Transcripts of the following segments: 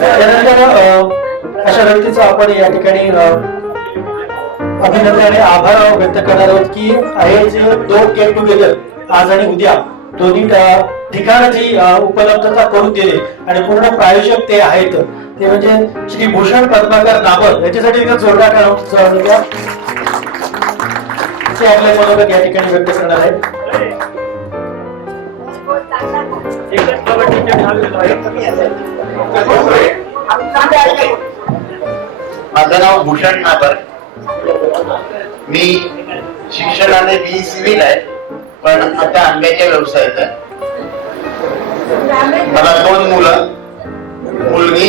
त्यानंतर अशा व्यक्तीचं आपण या ठिकाणी अभिनंदन आणि आभार व्यक्त करणार आहोत की हे जे दोन गेट टुगेदर आज आणि उद्या. दोन्ही ठिकाणाची उपलब्धता करून दिली आणि पूर्ण प्रायोजक ते आहेत. ते म्हणजे श्री भूषण पद्माकर नाबर याच्यासाठी एकदा जोरदार टाळ्या ते आपले मनोगत या ठिकाणी व्यक्त करणार आहेत. माझं नाव भूषण नागर. मी शिक्षणाने बी सिव्हिल आहे पण आता आंब्याच्या व्यवसायात आहे. मला दोन मुलं मुलगी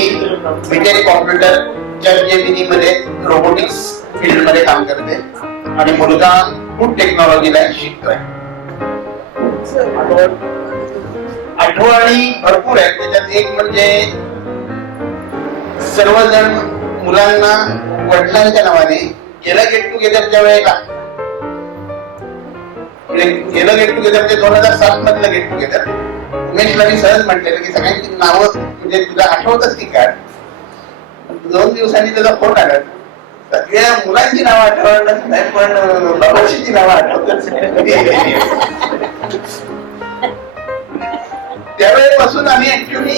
बीटेक कॉम्प्युटरच्या जेमिनी मध्ये रोबोटिक्स फील्डमध्ये काम करते आणि मुलगा फूड टेक्नॉलॉजीला शिकतोय. आठवणी भरपूर आहेत. त्याच्यात एक म्हणजे सर्वजण मुलांना वडिलांच्या नावाने गेलं गेट टुगेदरच्या वेळेला. म्हणजे गेलं गेट टुगेदर ते दोन हजार सात मधलं गेट टुगेदर. उमेशला मी सहज म्हटलेलं की सगळ्यांची नावं म्हणजे तुला आठवतच की काय? दोन दिवसांनी त्याचा फोन आला. सगळ्या मुलांची नावं आठवत नाही पण बाबाशीची नावं आठवतच. त्यावेळेपासून आम्ही ऍक्च्युली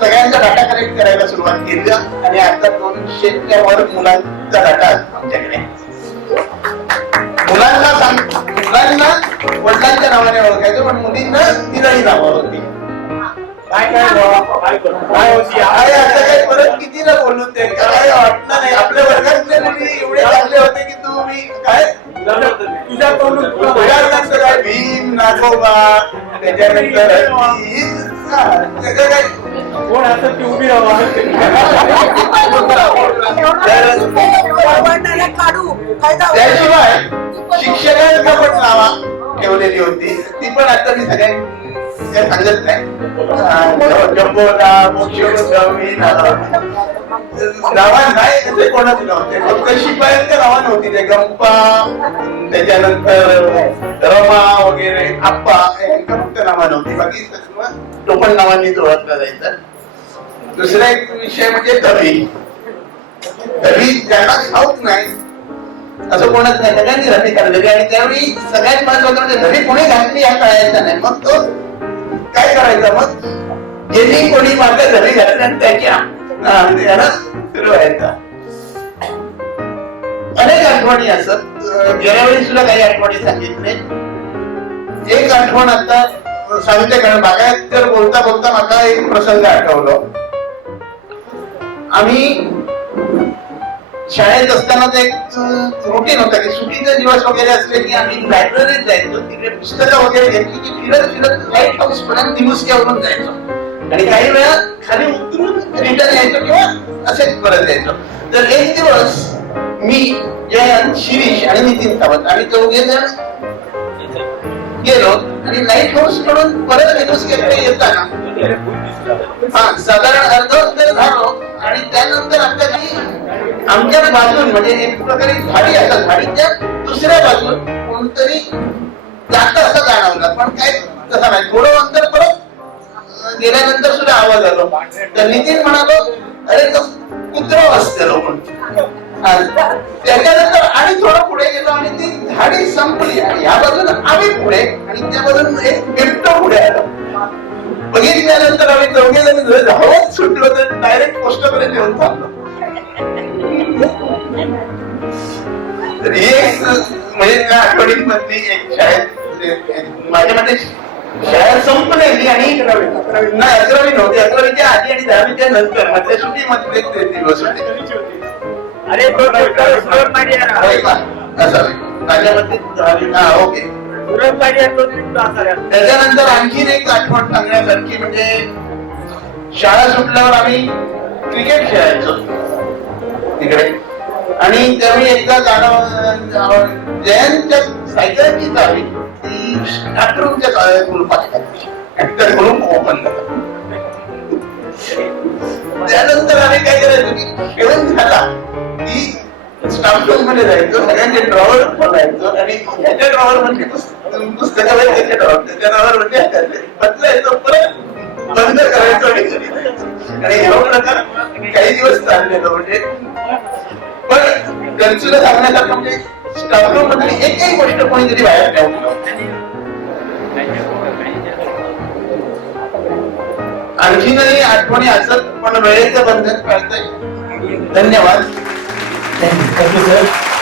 सगळ्यांचा डाटा कलेक्ट करायला सुरुवात केली आणि आता दोनशेच्या वर मुलांचा डाटा आमच्याकडे. मुलांना सांग मुलांना वडिलांच्या नावाने ओळखायचं पण मुलींना तिलाही नावं होती. काय काय काय आता काय परत किती ना बोलू ते? काय वाटणार नाही. आपल्या वर्गातले मुली एवढे चांगले होते की तुम्ही काय? तुझ्या तोंडून भीम नागोबा त्याच्यानंतर कोण असं ती उभी राहा काढू. त्याशिवाय शिक्षकांना पण नावा ठेवलेली होती. ती पण आता मी सगळ्यांना सांगत नाही. मोक्षोत्सवी नावा नाही असे कोणच नव्हते फक्त शिपायांच्या नावा नव्हती ते गंपा त्याच्यानंतर रमा वगैरे आप्पा यांच्या फक्त नावा नव्हती बाकी टोपण नावांनीच ओळखला जायचं दुसरा एक विषय म्हणजे दवी दवी ज्यांना खाऊक नाही असं कोणच नाही. सगळ्यांनी रमी काढलेली आणि त्यावेळी सगळ्यात महत्वाचं म्हणजे घरी कोणी घातली या कळायचा नाही. मग तो काय करायचा? मग ज्यांनी कोणी माझ्या घरी घातली आणि त्याच्या हा, सुरू व्हायचा. अनेक आठवणी असत गेल्या वेळी सुद्धा काही आठवणी सांगितले. एक आठवण आता सांगते कारण बागायत तर बोलता बोलता मला एक प्रसंग आठवलो आम्ही शाळेत असताना एक रुटीन होता की सुट्टीचे दिवस वगैरे असले की आम्ही लायब्ररीत जायचो. तिकडे पुस्तकं वगैरे घेतली की फिरत फिरत लाइट हाऊस पर्यंत निमुसक्यावरून जायचो. आणि काही वेळा खाली उतरून रिटर्न यायचो किंवा असेच परत यायचो तर एक दिवस मी जयंत शिरीष आणि नितीन सावंत आम्ही चौघे जण गेलो. आणि लाइट हाऊसकडून परत निमुसक्याकडे येताना. हा साधारण अर्ध अंतर झालो आणि त्यानंतर आमच्या काही आमच्या बाजून म्हणजे एक प्रकारे झाडी असतात झाडीच्या दुसऱ्या बाजून कोणतरी जात असं जाणवलं. पण काय तसं नाही. थोडं अंतर परत गेल्यानंतर सुद्धा आवाज आलो. तर नितीन म्हणालो अरे तो कुत्र असतेलो म्हणून त्याच्यानंतर आणि थोडं पुढे गेलो आणि ती झाडी संपली आणि या बाजून आम्ही पुढे आणि त्या बाजून एक बिबट पुढे आलो. बघितल्यानंतर आम्ही चौघे जण धावत सुटलो तर डायरेक्ट पोस्टकडे नेऊन थांबलो. एक म्हणजे त्या आठवणीमधली एक शाळेत म्हणजे माझ्या मते शाळा संपलेली आणि नाही अकरावी नव्हती. अकरावीच्या आधी आणि दहावीच्या नंतर. मधल्या सुट्टीमध्ये ते दिवस होते. अरे तो ओके तो. त्याच्यानंतर आणखीन एक आठवण सांगण्यासारखी म्हणजे शाळा सुटल्यावर आम्ही क्रिकेट खेळायचो. तिकडे. आणि त्यावेळी एकदा जाणं जयंतच्या सायकलची चावी ती स्टार्ट रूमच्या कुलपात त्या कुलूप ओपन त्यानंतर आम्ही काय करायचो की खेळून झाला. स्टाफमध्ये जायचो सगळ्यांचे ड्रॉवर खोलायचो आणि ह्याच्या ड्रॉवर म्हणजे पुस्तकाला त्याच्या ड्रॉवर त्याच्या ड्रॉवर म्हणजे बदलायचो परत बंद करायचो आणि घरी जायचो. आणि हा प्रकार काही दिवस चाललेलो म्हणजे. पण गरजूला सांगण्यासारखं म्हणजे स्टाफरूम मधली एकही गोष्ट कोणीतरी बाहेर ठेवलं आणखीनही आठवणी असत पण वेळेचं बंधन कळतंय. धन्यवाद. Thank you sir